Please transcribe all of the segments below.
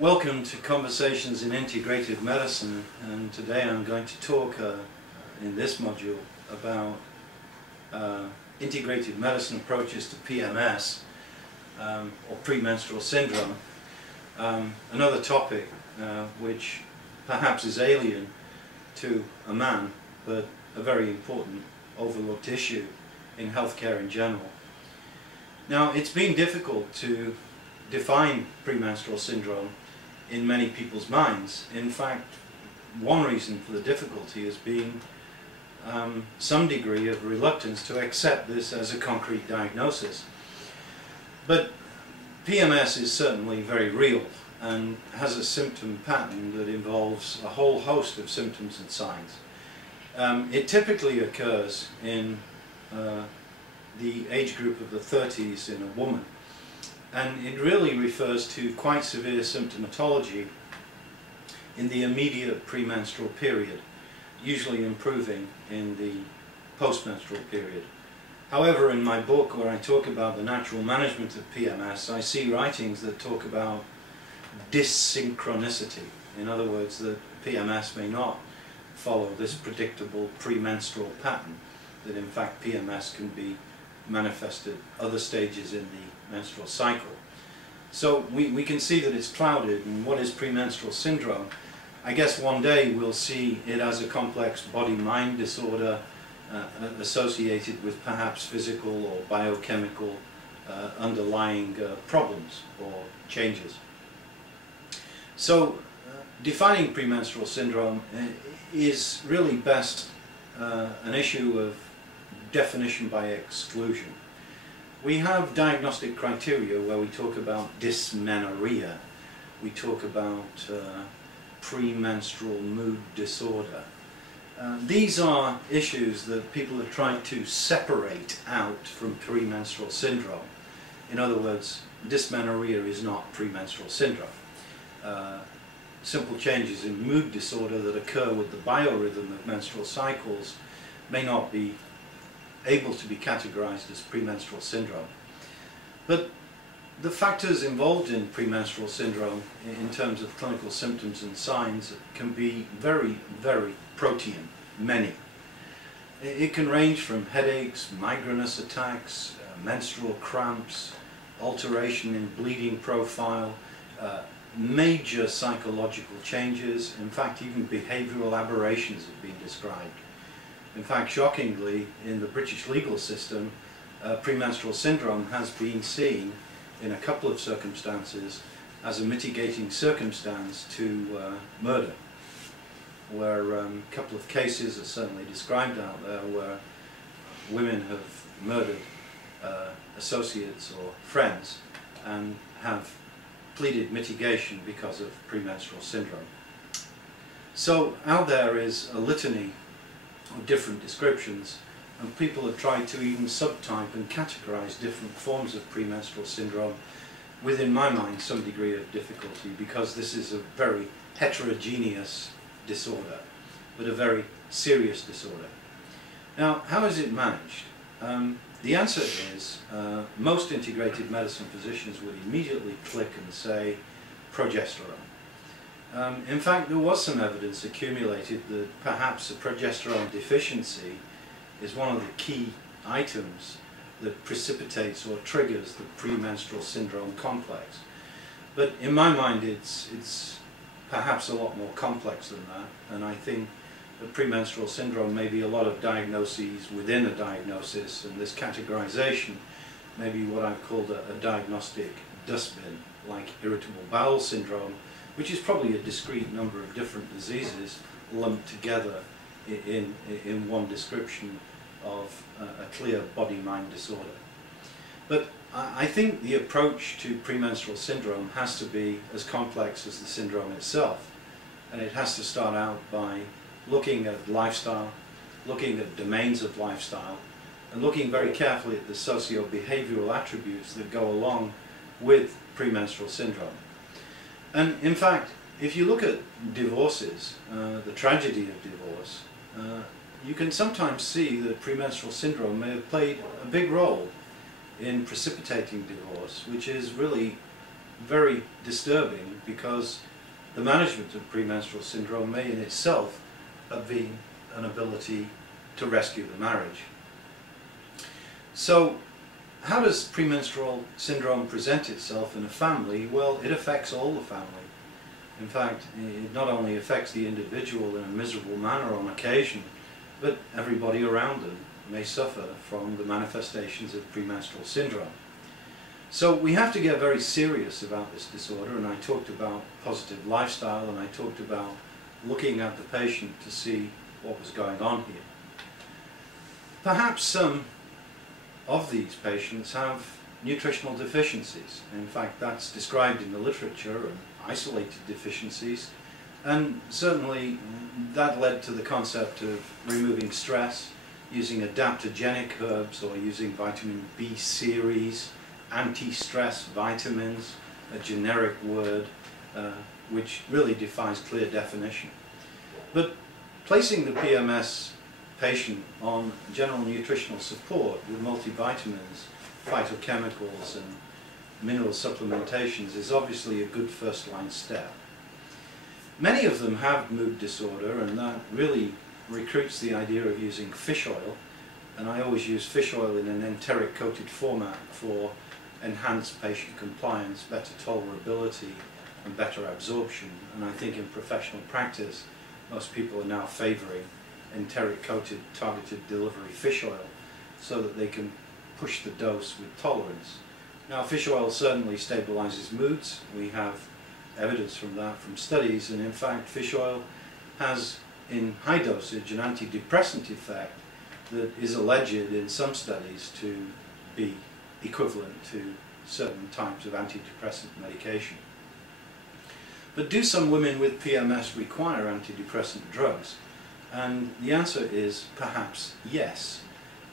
Welcome to Conversations in Integrative Medicine, and today I'm going to talk in this module about integrative medicine approaches to PMS or premenstrual syndrome, another topic which perhaps is alien to a man but a very important overlooked issue in healthcare in general. Now, it's been difficult to define premenstrual syndrome in many people's minds. In fact, one reason for the difficulty has been some degree of reluctance to accept this as a concrete diagnosis. But PMS is certainly very real and has a symptom pattern that involves a whole host of symptoms and signs. It typically occurs in the age group of the 30s in a woman, and it really refers to quite severe symptomatology in the immediate premenstrual period, usually improving in the postmenstrual period. However, in my book, where I talk about the natural management of PMS, I see writings that talk about dysynchronicity. In other words, that PMS may not follow this predictable premenstrual pattern, that in fact PMS can be manifested other stages in the menstrual cycle. So we can see that it's clouded. And what is premenstrual syndrome? I guess one day we'll see it as a complex body-mind disorder associated with perhaps physical or biochemical underlying problems or changes. So defining premenstrual syndrome is really best an issue of definition by exclusion. We have diagnostic criteria where we talk about dysmenorrhea, we talk about premenstrual mood disorder. These are issues that people have tried to separate out from premenstrual syndrome. In other words, dysmenorrhea is not premenstrual syndrome. Simple changes in mood disorder that occur with the biorhythm of menstrual cycles may not be able to be categorized as premenstrual syndrome. But the factors involved in premenstrual syndrome in terms of clinical symptoms and signs can be very, very protean, many. It can range from headaches, migrainous attacks, menstrual cramps, alteration in bleeding profile, major psychological changes. In fact, even behavioral aberrations have been described. In fact, shockingly, in the British legal system, premenstrual syndrome has been seen in a couple of circumstances as a mitigating circumstance to murder, where a couple of cases are certainly described out there where women have murdered associates or friends and have pleaded mitigation because of premenstrual syndrome. So out there is a litany of different descriptions, and people have tried to even subtype and categorize different forms of premenstrual syndrome with, in my mind, some degree of difficulty, because this is a very heterogeneous disorder, but a very serious disorder. Now, how is it managed? The answer is most integrative medicine physicians would immediately click and say progesterone. In fact, there was some evidence accumulated that perhaps a progesterone deficiency is one of the key items that precipitates or triggers the premenstrual syndrome complex. But in my mind, it's perhaps a lot more complex than that, and I think that premenstrual syndrome may be a lot of diagnoses within a diagnosis, and this categorization may be what I've called a diagnostic dustbin, like irritable bowel syndrome, which is probably a discrete number of different diseases lumped together in one description of a clear body-mind disorder. But I think the approach to premenstrual syndrome has to be as complex as the syndrome itself, and it has to start out by looking at lifestyle, looking at domains of lifestyle, and looking very carefully at the socio-behavioral attributes that go along with premenstrual syndrome. And in fact, if you look at divorces, the tragedy of divorce, you can sometimes see that premenstrual syndrome may have played a big role in precipitating divorce, which is really very disturbing, because the management of premenstrual syndrome may in itself have been an ability to rescue the marriage. So how does premenstrual syndrome present itself in a family? Well, it affects all the family. In fact, it not only affects the individual in a miserable manner on occasion, but everybody around them may suffer from the manifestations of premenstrual syndrome. So we have to get very serious about this disorder, and I talked about positive lifestyle, and I talked about looking at the patient to see what was going on here. Perhaps some of these patients have nutritional deficiencies. In fact, that's described in the literature, and isolated deficiencies, and certainly that led to the concept of removing stress, using adaptogenic herbs, or using vitamin B series, anti-stress vitamins, a generic word which really defies clear definition. But placing the PMS patient on general nutritional support with multivitamins, phytochemicals and mineral supplementations is obviously a good first-line step. Many of them have mood disorder, and that really recruits the idea of using fish oil, and I always use fish oil in an enteric coated format for enhanced patient compliance, better tolerability and better absorption. And I think in professional practice most people are now favouring enteric coated targeted delivery fish oil so that they can push the dose with tolerance. Now, fish oil certainly stabilizes moods. We have evidence from that from studies, and in fact fish oil has in high dosage an antidepressant effect that is alleged in some studies to be equivalent to certain types of antidepressant medication. But do some women with PMS require antidepressant drugs? And the answer is perhaps yes.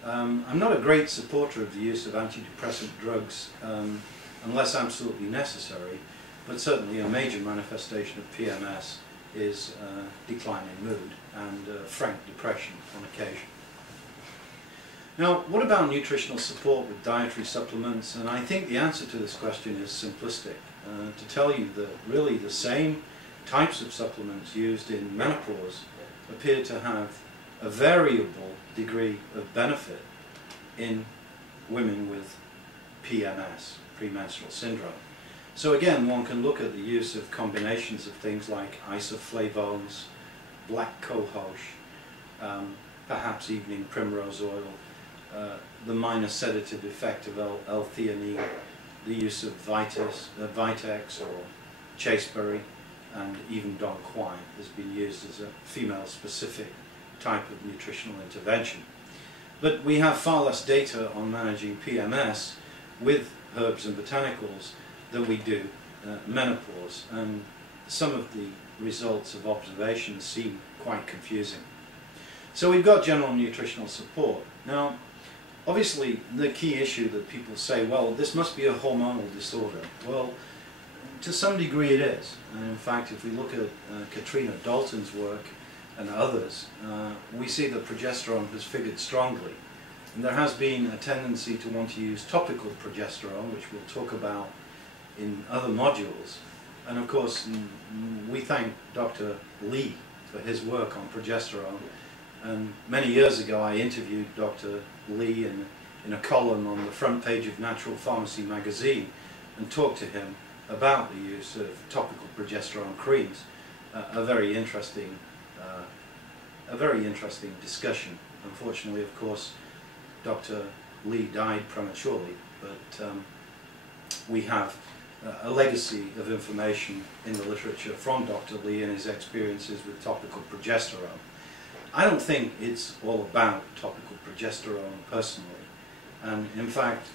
I'm not a great supporter of the use of antidepressant drugs unless absolutely necessary, but certainly a major manifestation of PMS is decline in mood and frank depression on occasion. Now, what about nutritional support with dietary supplements? And I think the answer to this question is simplistic. To tell you that really the same types of supplements used in menopause appear to have a variable degree of benefit in women with PMS, premenstrual syndrome. So again, one can look at the use of combinations of things like isoflavones, black cohosh, perhaps evening primrose oil, the minor sedative effect of L-theanine, the use of Vitex or chasteberry, and even Dong Quai has been used as a female-specific type of nutritional intervention. But we have far less data on managing PMS with herbs and botanicals than we do menopause, and some of the results of observations seem quite confusing. So we've got general nutritional support. Now, obviously the key issue that people say, well, this must be a hormonal disorder. Well, to some degree it is. And in fact, if we look at Katrina Dalton's work and others, we see that progesterone has figured strongly. And there has been a tendency to want to use topical progesterone, which we'll talk about in other modules. And of course, we thank Dr. Lee for his work on progesterone. And many years ago I interviewed Dr. Lee in a column on the front page of Natural Pharmacy magazine and talked to him about the use of topical progesterone creams. A very interesting discussion. Unfortunately, of course, Dr. Lee died prematurely, but we have a legacy of information in the literature from Dr. Lee and his experiences with topical progesterone. I don't think it's all about topical progesterone personally, and in fact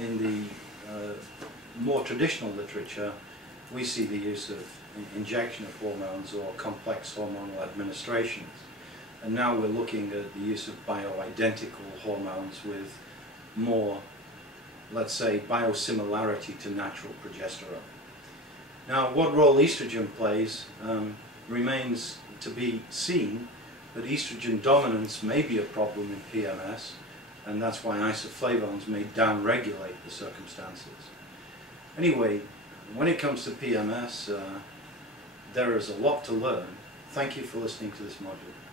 in the more traditional literature we see the use of injection of hormones or complex hormonal administrations, and now we're looking at the use of bioidentical hormones with more, let's say, biosimilarity to natural progesterone. Now, what role estrogen plays remains to be seen, but estrogen dominance may be a problem in PMS, and that's why isoflavones may downregulate the circumstances. Anyway, when it comes to PMS, there is a lot to learn. Thank you for listening to this module.